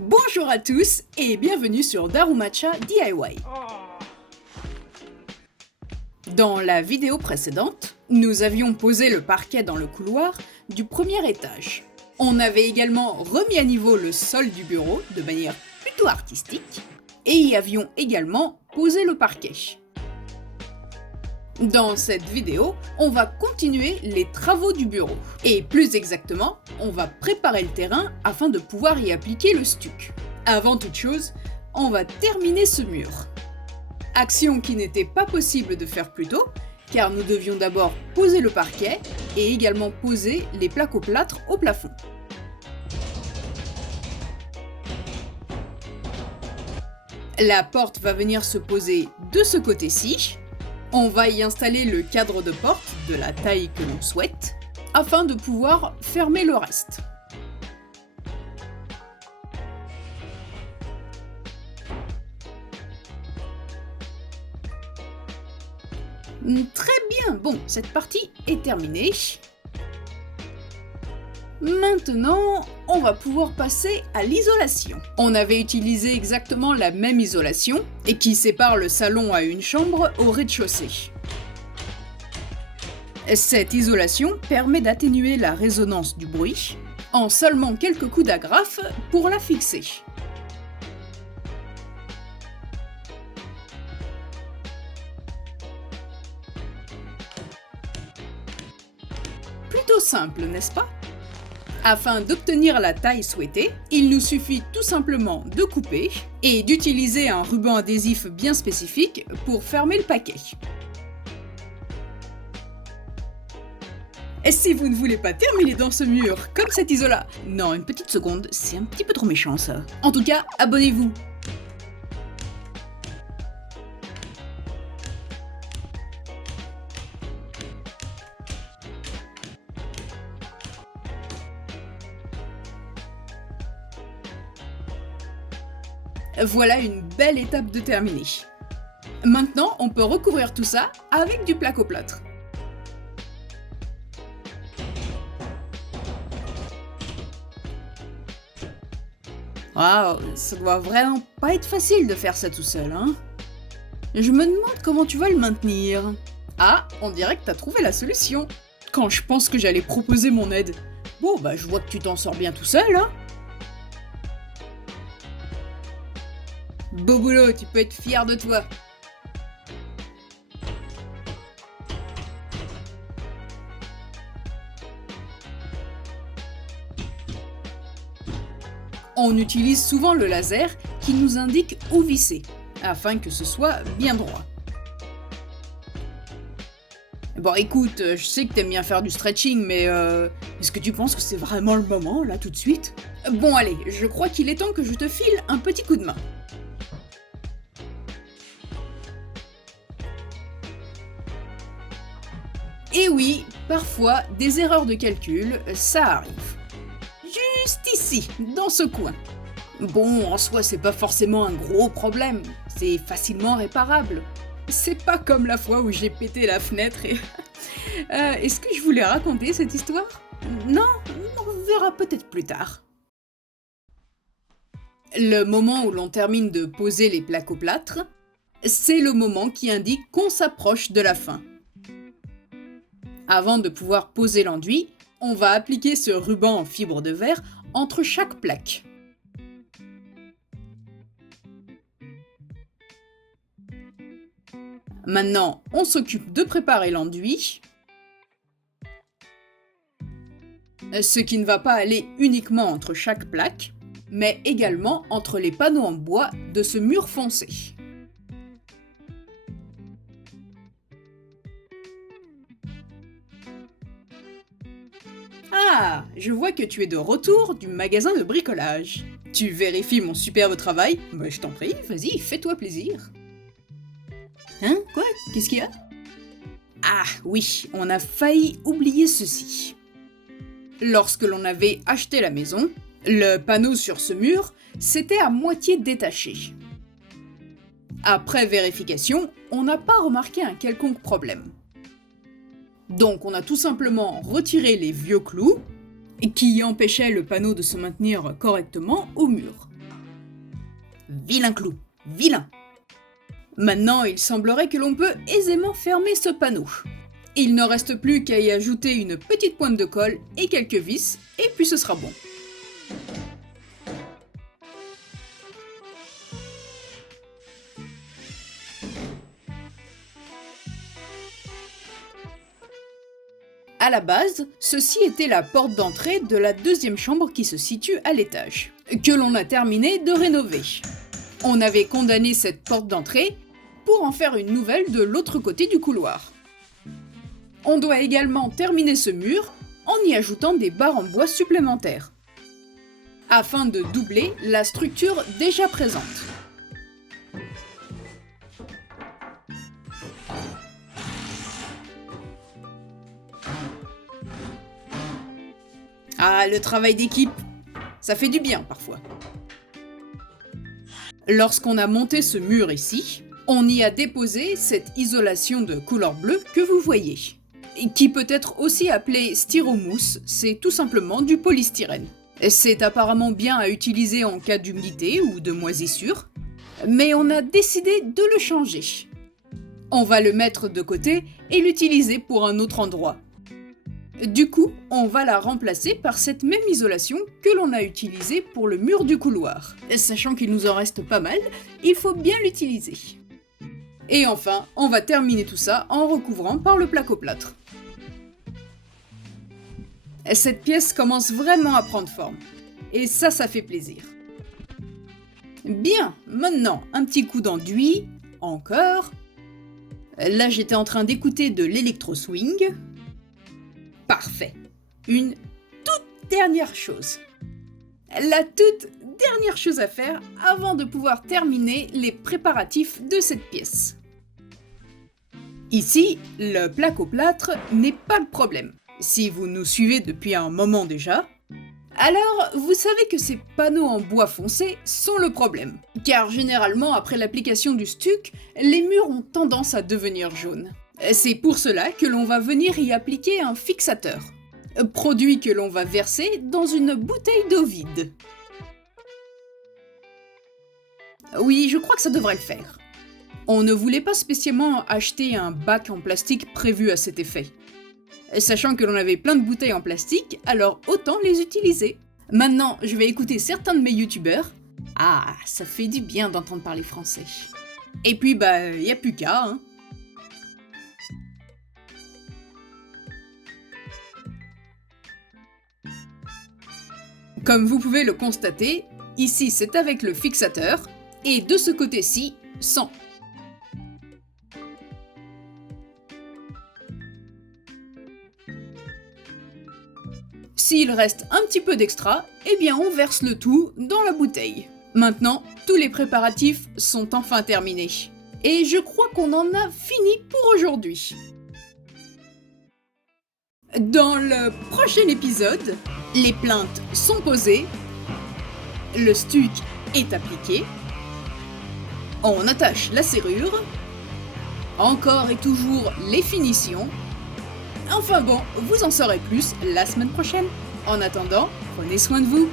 Bonjour à tous et bienvenue sur Darumacha DIY. Dans la vidéo précédente, nous avions posé le parquet dans le couloir du premier étage. On avait également remis à niveau le sol du bureau de manière plutôt artistique et y avions également posé le parquet. Dans cette vidéo, on va continuer les travaux du bureau. Et plus exactement, on va préparer le terrain afin de pouvoir y appliquer le stuc. Avant toute chose, on va terminer ce mur. Action qui n'était pas possible de faire plus tôt, car nous devions d'abord poser le parquet et également poser les plaques-au-plâtre au plafond. La porte va venir se poser de ce côté-ci. On va y installer le cadre de porte de la taille que l'on souhaite, afin de pouvoir fermer le reste. Très bien, bon, cette partie est terminée. Maintenant, on va pouvoir passer à l'isolation. On avait utilisé exactement la même isolation et qui sépare le salon à une chambre au rez-de-chaussée. Cette isolation permet d'atténuer la résonance du bruit en seulement quelques coups d'agrafe pour la fixer. Plutôt simple, n'est-ce pas ? Afin d'obtenir la taille souhaitée, il nous suffit tout simplement de couper et d'utiliser un ruban adhésif bien spécifique pour fermer le paquet. Et si vous ne voulez pas terminer dans ce mur comme cet isola, non, une petite seconde, c'est un petit peu trop méchant ça. En tout cas, abonnez-vous. Voilà une belle étape de terminée. Maintenant, on peut recouvrir tout ça avec du plaque-au-plâtre. Waouh, ça doit vraiment pas être facile de faire ça tout seul, hein? Je me demande comment tu vas le maintenir. Ah, on dirait que t'as trouvé la solution. Quand je pense que j'allais proposer mon aide. Bon, bah je vois que tu t'en sors bien tout seul, hein? Beau boulot, tu peux être fier de toi. On utilise souvent le laser qui nous indique où visser, afin que ce soit bien droit. Bon écoute, je sais que t'aimes bien faire du stretching, mais est-ce que tu penses que c'est vraiment le moment, là, tout de suite? Bon allez, je crois qu'il est temps que je te file un petit coup de main. Et oui, parfois, des erreurs de calcul, ça arrive. Juste ici, dans ce coin. Bon, en soi, c'est pas forcément un gros problème, c'est facilement réparable. C'est pas comme la fois où j'ai pété la fenêtre et... Est-ce que je voulais raconter cette histoire? Non, on verra peut-être plus tard. Le moment où l'on termine de poser les plaques-au-plâtre, c'est le moment qui indique qu'on s'approche de la fin. Avant de pouvoir poser l'enduit, on va appliquer ce ruban en fibre de verre entre chaque plaque. Maintenant, on s'occupe de préparer l'enduit, ce qui ne va pas aller uniquement entre chaque plaque, mais également entre les panneaux en bois de ce mur foncé. Ah, je vois que tu es de retour du magasin de bricolage. Tu vérifies mon superbe travail? Bah, je t'en prie, vas-y, fais-toi plaisir. Hein? Quoi? Qu'est-ce qu'il y a? Ah oui, on a failli oublier ceci. Lorsque l'on avait acheté la maison, le panneau sur ce mur s'était à moitié détaché. Après vérification, on n'a pas remarqué un quelconque problème. Donc on a tout simplement retiré les vieux clous qui empêchaient le panneau de se maintenir correctement au mur. Vilain clou, vilain. Maintenant, il semblerait que l'on peut aisément fermer ce panneau. Il ne reste plus qu'à y ajouter une petite pointe de colle et quelques vis, et puis ce sera bon. À la base, ceci était la porte d'entrée de la deuxième chambre qui se situe à l'étage, que l'on a terminé de rénover. On avait condamné cette porte d'entrée pour en faire une nouvelle de l'autre côté du couloir. On doit également terminer ce mur en y ajoutant des barres en bois supplémentaires, afin de doubler la structure déjà présente. Ah, le travail d'équipe, ça fait du bien parfois. Lorsqu'on a monté ce mur ici, on y a déposé cette isolation de couleur bleue que vous voyez, et qui peut être aussi appelée styromousse, c'est tout simplement du polystyrène. C'est apparemment bien à utiliser en cas d'humidité ou de moisissure, mais on a décidé de le changer. On va le mettre de côté et l'utiliser pour un autre endroit. Du coup, on va la remplacer par cette même isolation que l'on a utilisée pour le mur du couloir. Sachant qu'il nous en reste pas mal, il faut bien l'utiliser. Et enfin, on va terminer tout ça en recouvrant par le placoplâtre. Cette pièce commence vraiment à prendre forme. Et ça fait plaisir. Bien, maintenant, un petit coup d'enduit, encore. Là, j'étais en train d'écouter de l'électro-swing. Parfait. Une toute dernière chose. La toute dernière chose à faire avant de pouvoir terminer les préparatifs de cette pièce. Ici, le placoplâtre n'est pas le problème. Si vous nous suivez depuis un moment déjà, alors vous savez que ces panneaux en bois foncé sont le problème. Car généralement, après l'application du stuc, les murs ont tendance à devenir jaunes. C'est pour cela que l'on va venir y appliquer un fixateur, produit que l'on va verser dans une bouteille d'eau vide. Oui, je crois que ça devrait le faire. On ne voulait pas spécialement acheter un bac en plastique prévu à cet effet. Sachant que l'on avait plein de bouteilles en plastique, alors autant les utiliser. Maintenant, je vais écouter certains de mes youtubeurs. Ah, ça fait du bien d'entendre parler français. Et puis, y a plus qu'à, hein. Comme vous pouvez le constater, ici c'est avec le fixateur, et de ce côté-ci, sans. S'il reste un petit peu d'extra, eh bien on verse le tout dans la bouteille. Maintenant, tous les préparatifs sont enfin terminés. Et je crois qu'on en a fini pour aujourd'hui. Dans le prochain épisode, les plaintes sont posées, le stuc est appliqué, on attache la serrure, encore et toujours les finitions. Enfin bon, vous en saurez plus la semaine prochaine. En attendant, prenez soin de vous.